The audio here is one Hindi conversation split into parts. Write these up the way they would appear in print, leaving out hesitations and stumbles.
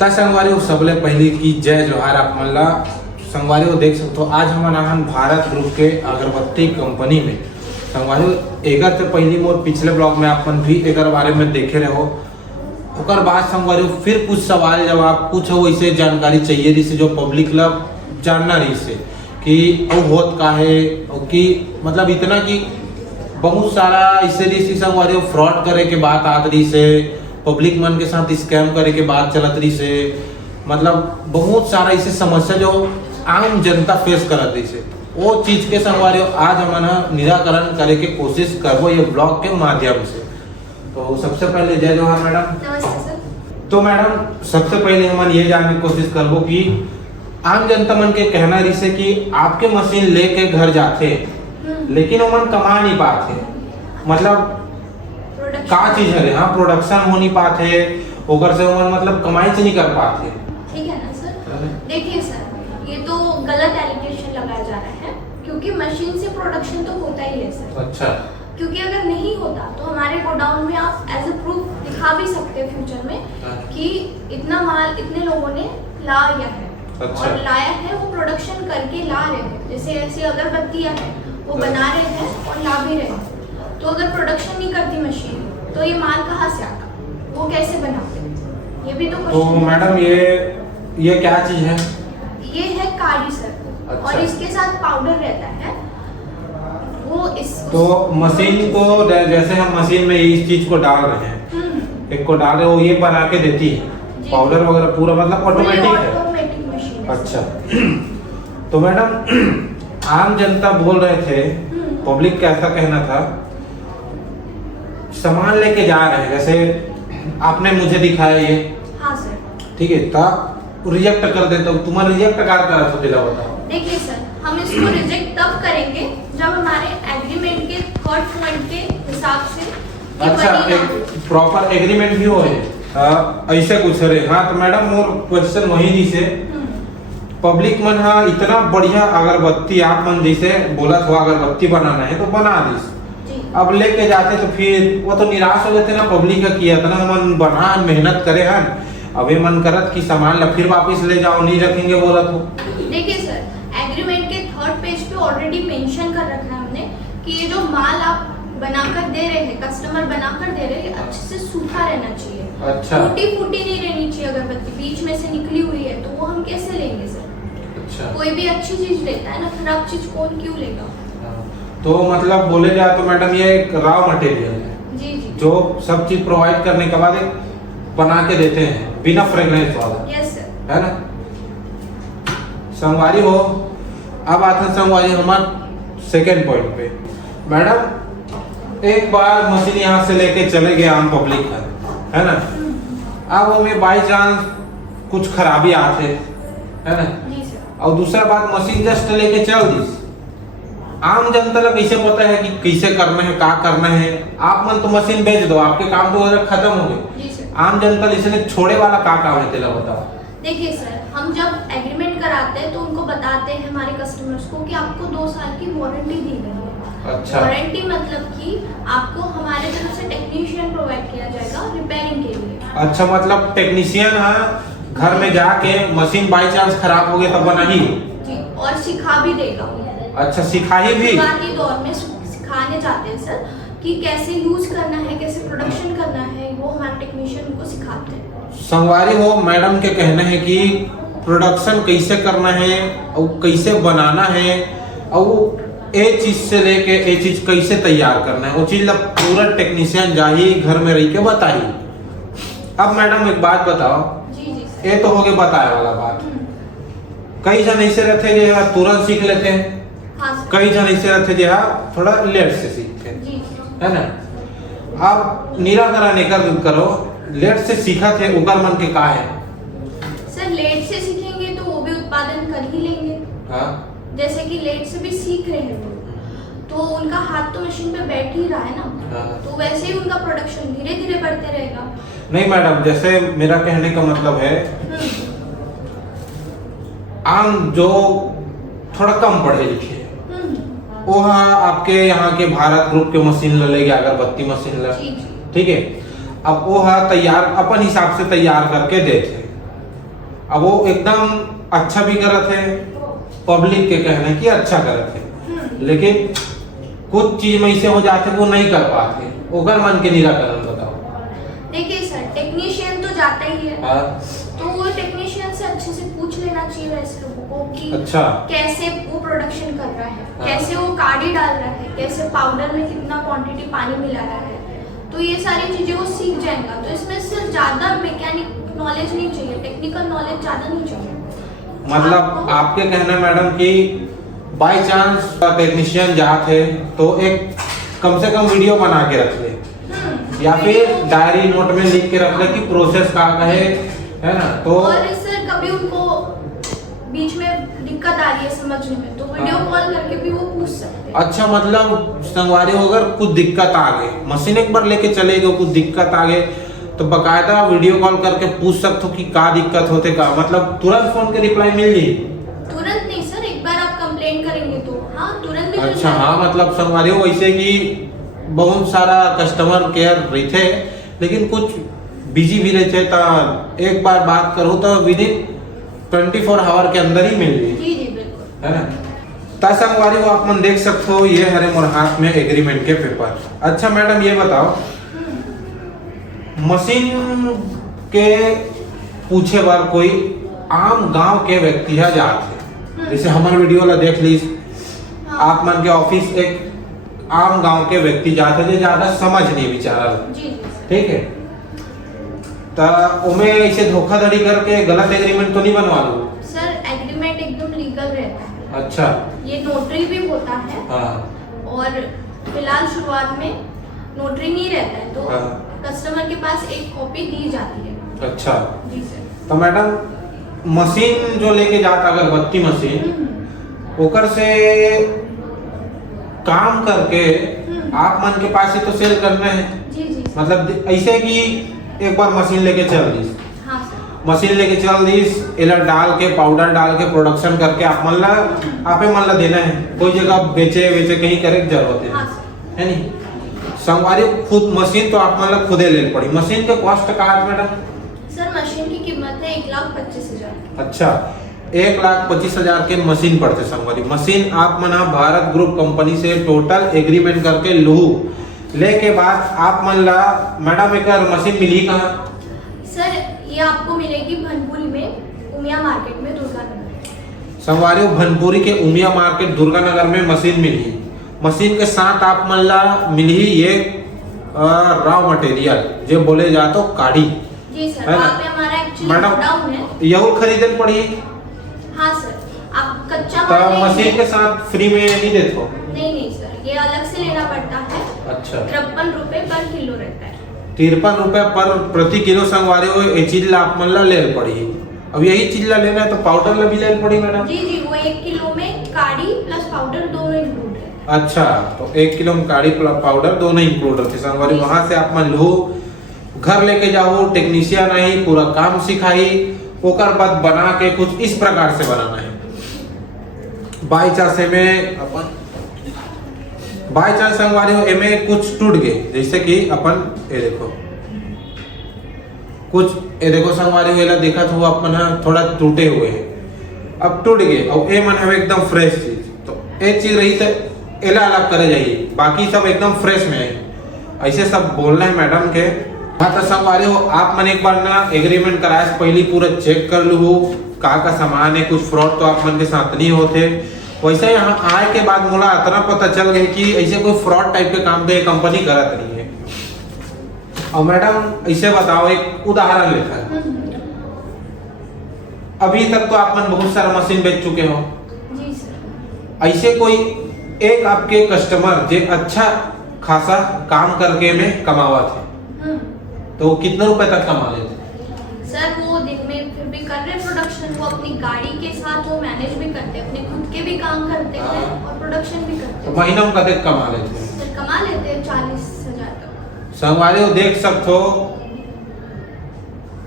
तर संगवारी सबले पहली की जय जोहार आप मन ला। संगवारी देख सकते हो आज हम आन भारत ग्रुप के अगरबत्ती कंपनी में। संगवारी एकर से पहली मोर पिछले ब्लॉग में आप मन भी एकर बारे में देखे रहो। ओकर बाद संगवारी फिर कुछ सवाल जवाब कुछ वैसे जानकारी चाहिए जिससे जो पब्लिक ला जानना रही से कि वो होत का है कि मतलब इतना कि बहुत सारा इससे रही संगवारी फ्रॉड करे के बात आत रही से, पब्लिक मन के साथ स्कैम करे के बात चलत रही से, मतलब बहुत सारा इसे समस्या जो आम जनता फेस करत रही से वो चीज के संगवारी आज हम निराकरण करे के कोशिश करबो ये ब्लॉग के माध्यम से। तो सबसे पहले जय जोहार मैडम। नमस्ते सर। तो मैडम सबसे पहले हम ये जानने की कोशिश करबो कि आम जनता मन के कहना रही से कि आपके मशीन लेके घर जाते लेकिन वो मन कमा नहीं पाते, मतलब का चीज है हाँ प्रोडक्शन हो नहीं पाते ओकर से वो मतलब कमाई से नहीं कर पाते। ठीक है ना सर। देखिए सर ये तो गलत एलिगेशन लगाया जा रहा है क्योंकि मशीन से प्रोडक्शन तो होता ही है सर। अच्छा। क्योंकि अगर नहीं होता तो हमारे गोडाउन में आप एज ए प्रूफ दिखा भी सकते हैं फ्यूचर में कि इतना माल इतने लोगों ने लाया है। अच्छा। और लाया है वो प्रोडक्शन करके ला रहे हैं, जैसे ऐसी अगरबत्तियां हैं वो बना रहे हैं और ला भी रहे हैं। तो अगर प्रोडक्शन नहीं करती मशीन तो ये माल कहाँ से आता, वो कैसे बनाते, ये भी तो क्वेश्चन। मैडम ये क्या चीज है? ये है काड़ी सर। अच्छा। और इसके साथ पाउडर रहता है वो तो मशीन को जैसे हम मशीन में इस चीज को डाल रहे हैं एक को डाल रहे हो ये बना के देती है पाउडर वगैरह पूरा मतलब ऑटोमेटिक है। ऑटोमेटिक मशीन है। अच्छा। तो मैडम आम जनता बोल रहे थे पब्लिक का ऐसा कहना था सामान लेके जा रहे हैं जैसे आपने मुझे दिखाया ये। हाँ सर। ठीक है तो रिजेक्ट कर देता हूँ, तुम्हारा रिजेक्ट करा तो दिला बताओ। देखिए सर हम इसको रिजेक्ट तब करेंगे जब हमारे एग्रीमेंट के थर्ड पॉइंट के हिसाब से अच्छा एक प्रॉपर एग्रीमेंट भी हो है ऐसे कुछ रे। हाँ तो मैडम मोर क्वेश्चन वही दी से पब्लिक मन हाँ इतना बढ़िया अगरबत्ती आप मन जैसे बोला था अगरबत्ती बनाना है तो बना दी अब लेके जाते तो फिर वो तो निराश हो जाते ना पब्लिक का किया इतना मन बना मेहनत करे हैं अब ये मन करत कि सामान ला फिर वापस ले जाओ नहीं रखेंगे बोला तो। देखिए सर एग्रीमेंट के थर्ड पेज पे ऑलरेडी मेंशन कर रखा है हमने कि ये जो माल आप बनाकर दे रहे हैं कस्टमर बनाकर दे रहे हैं अच्छे से सूखा रहना चाहिए। अच्छा। फूटी नहीं रहनी चाहिए अगरबत्ती बीच में से निकली हुई है तो वो हम कैसे लेंगे सर। अच्छा। कोई भी अच्छी चीज लेता है ना खराब चीज कौन क्यों लेगा। तो मतलब बोले जाए तो मैडम ये एक रॉ मटेरियल है जी जी जो सब चीज प्रोवाइड करने के बाद एक बना के देते हैं बिना फ्रेगनेंस वाला। Yes sir. है ना संगवारी हो। अब आते हैं संगवारी हमारे सेकेंड पॉइंट पे। मैडम एक बार मशीन यहाँ से लेके चले गए आम पब्लिक है ना अब वो में बाई चांस कुछ खराबी आते है ना जी सर। और दूसरा बात मशीन जस्ट लेके चल दी आम जनता को कैसे पता है कि कैसे करना है क्या करना है। आप मन तो मशीन बेच दो आपके काम तो खत्म हो गए। जी सर। आम जनता इसने छोड़े वाला क्या काम है तेला बताओ। देखिए सर हम जब एग्रीमेंट कराते हैं तो उनको बताते हैं हमारे कस्टमर्स को कि आपको 2 साल की वारंटी दी गई है। अच्छा। वारंटी मतलब कि आपको हमारे तरफ से टेक्नीशियन प्रोवाइड किया जाएगा रिपेयरिंग के लिए। अच्छा मतलब टेक्नीशियन है घर में जाके मशीन बाई चांस खराब हो गया तब बना ही। जी और सिखा भी देगा। अच्छा सिखाई भी। शुरुआती दौर में सिखाने जाते हैं सर कि कैसे यूज करना है कैसे प्रोडक्शन करना है वो हमारे टेक्नीशियन उनको सिखाते हैं। संगवारी हो मैडम के कहना है कि प्रोडक्शन कैसे करना है और कैसे बनाना है और ए चीज से लेके ए चीज कैसे तैयार करना है वो चीज पूरा टेक्नीशियन जाही घर में रह के बताई। अब मैडम एक बात बताओ। जी जी ये तो हो गया बताए वाला बात। कई जन ऐसे रहते जो तुरंत सीख लेते हैं हाँ सर। कई जन ऐसे रहते जो थोड़ा लेट से सीखते हैं जी है ना। आप निराकरण एकर करो लेट से सीखा थे उगर मन के का है सर लेट से सीखेंगे तो वो भी उत्पादन कर ही लेंगे। हाँ? जैसे कि लेट से भी सीख रहे हैं वो तो उनका हाथ तो मशीन पे बैठ ही रहा है ना। हाँ। तो वैसे ही उनका प्रोडक्शन धीरे धीरे बढ़ते रहेगा। नहीं मैडम जैसे मेरा कहने का मतलब है आम जो थोड़ा कम पढ़े लिखे वो आपके यहाँ के भारत ग्रुप के मशीन ले गया अगरबत्ती मशीन ठीक है अब वो तैयार अपन हिसाब से तैयार करके देते अब वो एकदम अच्छा भी करत है, पब्लिक के कहने की अच्छा करत है, लेकिन कुछ चीज में ऐसे हो जाते वो नहीं कर पाते, ओकर मन के निराकरण बताओ। देखिए सर, टेक्नीशियन तो जाता ही है, हाँ। तो वो टेक्नीशियन से अच्छे से पूछ लेना चाहिए वैसे लोगों को कि अच्छा। कैसे वो प्रोडक्शन कर रहा है, हाँ। कैसे वो काड़ी डाल रहा है, कैसे पाउडर में कितना क्वांटिटी पानी मिला रहा है, तो ये सारी चीजें वो सीख जाएगा। तो इसमें सिर्फ ज्यादा मैकेनिक नॉलेज नहीं चाहिए, टेक्निकल नॉलेज ज्यादा नहीं चाहिए। मतलब आपके कहना मैडम कि बाय चांस टेक्नीशियन जाते तो एक कम से कम वीडियो बना के रख ले, या फिर डायरी नोट में लिख के रख ले कि प्रोसेस का है ना। तो और सर कभी उनको बीच में दिक्कत आ रही है समझने में, तो वीडियो कॉल करके भी वो पूछ सकते हैं। अच्छा, मतलब संगवारी हो अगर कुछ दिक्कत आ गई, मशीन एक बार लेके चले गए, कुछ दिक्कत आ गए तो बकायदा वीडियो कॉल करके पूछ सकते हो कि का दिक्कत होते का, मतलब तुरंत फोन के रिप्लाई मिल जाए? तुरंत नहीं सर, एक बार आप कंप्लेंट करेंगे तो हाँ तुरंत भी मिल अच्छा जाएगा। हाँ, मतलब संगवारी हो वैसे कि बहुत सारा कस्टमर केयर रहते, लेकिन कुछ बिजी भी रहते, तो एक बार बात करो तो विद इन 24 आवर के अंदर ही मिल जाए। जी जी बिल्कुल है ना। ता संगवारी हो आप मन देख सकते हो, ये हरे मोर हाथ में एग्रीमेंट के पेपर। अच्छा मैडम ये बताओ, मशीन के पूछे बार कोई आम गांव के व्यक्ति है जाते, जैसे हमारे वीडियो ला देख ली, आप मन के ऑफिस एक आम गांव के व्यक्ति जाते जो ज्यादा समझ नहीं बिचारा, जी जी सर। ठीक है, तो उमे ऐसे धोखाधड़ी करके गलत एग्रीमेंट तो नहीं बनवा लो? सर एग्रीमेंट एकदम लीगल रहता है। अच्छा। ये नोटरी भी होता है। हाँ। और फिलहाल शुरुआत में नोटरी नहीं रहता है, तो हाँ। कस्टमर के पास एक कॉपी दी जाती है। अच्छा। जी सर। तो मैडम मशीन जो लेके जाता अगरबत्ती मशीन, ओकर से काम करके आप मन के पास ही तो सेल करना है। जी जी सर। मतलब ऐसे कि एक बार मशीन लेके चल दी, हाँ सर। मशीन लेके चल दी, इलर डाल के पाउडर डाल के प्रोडक्शन करके आप मन ला आपे मन ला देना है, कोई जगह बेचे कहीं करे की जरूरत है, हाँ सर। है नहीं। संगवारी खुद मशीन तो आप मन ला खुदे ले पड़ी। मशीन के कॉस्ट का है मैडम? सर मशीन की कीमत है 1,25,000। अच्छा, 1,25,000 के मशीन पड़ते संगवारी। मशीन आप मना भारत ग्रुप कंपनी से टोटल एग्रीमेंट करके लू लेके बाद आप मन ला मैडम एक मशीन मिली कहाँ? सर ये आपको मिलेगी भनपुरी में, उमिया मार्केट में, दुर्गा नगर। संगवारी भनपुरी के उमिया मार्केट दुर्गा नगर में मशीन मिली। मशीन के साथ आप मन ला मिली ये रॉ मटेरियल जो बोले जातो काड़ी। जी सर, है ना? वहाँ पे हमारा एक्चुअली मैडम, गोडाउन है। यही खरीदन पड़ी? हाँ सर, आप कच्चा तो माल मशीन लेंगे। के साथ फ्री में नहीं देते हो? नहीं सर, ये अलग से लेना पड़ता है। अच्छा। 53 रुपए पर किलो रहता है। 53 रुपए पर प्रति किलो संगवारी हो, ये चीज ला आप मन ला ले पड़ी। अब यही चीज ला लेना है तो पाउडर ला भी ले पड़ी मैडम? जी जी, वो 1 किलो में काड़ी प्लस पाउडर दोनों इंक्लूड है। अच्छा, तो 1 किलो में काड़ी पाउडर दोनों इंक्लूड रहते संगवारी। वहां से आप मन लो, घर लेके जाओ, टेक्नीशियन आई पूरा काम सिखाई, ओकर बाद बना के कुछ इस प्रकार से बनाना है। बाई चांस में अपन बाई चांस संगवारी हो एमे कुछ टूट गए, जैसे कि अपन ये देखो कुछ, ये देखो संगवारी हो देखा तो अपन थोड़ा टूटे हुए हैं, अब टूट गए और ये मन है एकदम फ्रेश चीज, तो एक चीज रही तो एला अलग करे जाइए, बाकी सब एकदम फ्रेश में है। ऐसे सब बोलना है मैडम के। हाँ तो संगवारी हो आप मन एक बार ना एग्रीमेंट कराए से पहले पूरा चेक कर लो का सामान है, कुछ फ्रॉड तो आप मन के साथ नहीं होते। वैसे यहाँ आए के बाद मुझे इतना पता चल गया कि ऐसे कोई फ्रॉड टाइप के काम तो ये कंपनी करत नहीं है। और मैडम ऐसे बताओ, एक उदाहरण लेता है, अभी तक तो आप मन बहुत सारा मशीन बेच चुके हो, जी सर। ऐसे कोई एक आपके कस्टमर जो अच्छा खासा काम करके में कमावा थे, तो कितने रुपए तक कमा लेते? सर वो दिन में फिर भी कर रहे प्रोडक्शन, वो अपनी गाड़ी के साथ वो मैनेज भी करते हैं, अपने खुद के भी काम करते हैं और प्रोडक्शन भी करते तो हैं। महीना में कतक कमा लेते? सर कमा लेते हैं 40,000 तक। संगवारी हो देख सकते हो,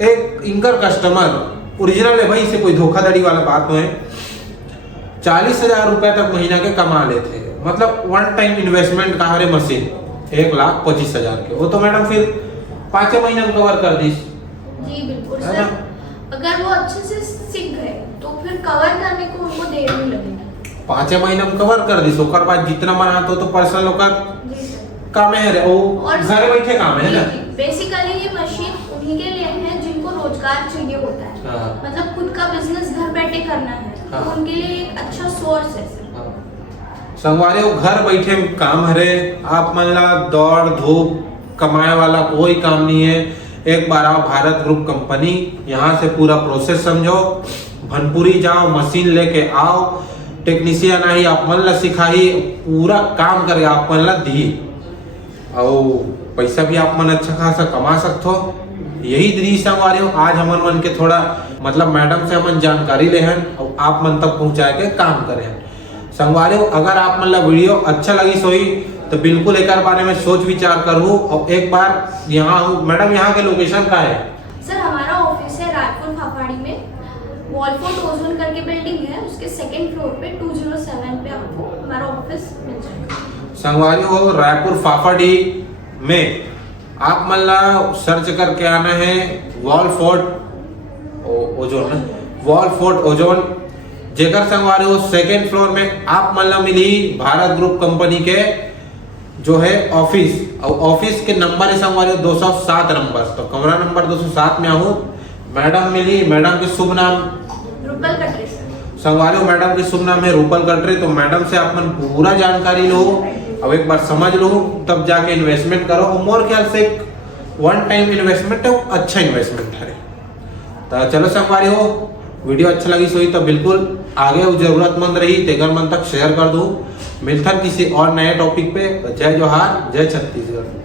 एक इनकर कस्टमर ओरिजिनल है भाई, से कोई धोखाधड़ी वाला बात नहीं है, 40,000 रुपए तक महीना के कमा लेते हैं। मतलब वन टाइम इन्वेस्टमेंट का हरे मशीन 1,25,000 के, वो तो मैडम फिर 5 महीना में कवर कर दी। जी बिल्कुल है सर। ना? अगर वो अच्छे से सीख गए तो फिर कवर करने को उनको देर नहीं लगेगी। 5 महीना में कवर कर दी, ओकर बाद जितना मना तो परेशान लोग जी सर। काम है रे, वो और घर बैठे काम है ना। बेसिकली ये मशीन उन्हीं के लिए है जिनको रोजगार चाहिए होता है। हाँ। मतलब खुद का बिजनेस घर बैठे करना है, हाँ। तो उनके लिए एक अच्छा सोर्स है सर। संगवारी हो घर बैठे काम हरे, आप मन ला दौड़ धूप कमाए वाला कोई काम नहीं है। एक बार आओ भारत ग्रुप कंपनी, यहाँ से पूरा प्रोसेस समझो, भनपुरी जाओ, मशीन लेके आओ, टेक्नीशियन आई आप मन ला सिखाई, पूरा काम करे आप मन ला दी, और पैसा भी आप मन अच्छा खासा कमा सकते हो। यही दृश्य संगवारी हो आज हमन मन के थोड़ा मतलब मैडम से हमन जानकारी ले हन और आप मन तक पहुँचाए के काम करे हन। संगवारी हो अगर आप मन ला वीडियो अच्छा लगी सोई तो बिल्कुल एक बारे में सोच विचार करूँ और एक बार यहाँ हूँ। मैडम यहाँ के लोकेशन का है? सर हमारा ऑफिस है रायपुर फाफाड़ी में, वॉलफोर्ट ओजोन करके बिल्डिंग है, उसके सेकंड फ्लोर पे 207 पे आपको हमारा ऑफिस मिल जाएगा। संगवारी हो रायपुर फाफाड़ी में आप मन ला सर्च करके आना है वॉलफोर्ट ओजोन, वॉलफोर्ट ओजोन, जेकर संगवारी हो सेकेंड फ्लोर में आप मन ला मिली भारत ग्रुप कंपनी के जो है ऑफिस, और ऑफिस के नंबर है संगवारी 207 नंबर, तो कमरा नंबर 207 में आहूँ। मैडम मिली, मैडम के शुभ नाम रूपल कटरे सर। संगवारी हो मैडम के शुभ नाम है रूपल कटरे। तो मैडम से आप मन पूरा जानकारी लो, अब एक बार समझ लो, तब जाके इन्वेस्टमेंट करो। और मोर ख्याल से वन टाइम इन्वेस्टमेंट है, अच्छा इन्वेस्टमेंट है। तो चलो संगवारी हो वीडियो अच्छा लगी सोई तो बिल्कुल आगे जरूरतमंद रही तेगर मन तक शेयर कर दूँ। मिलता किसी और नए टॉपिक पे। जय जोहार, जय छत्तीसगढ़।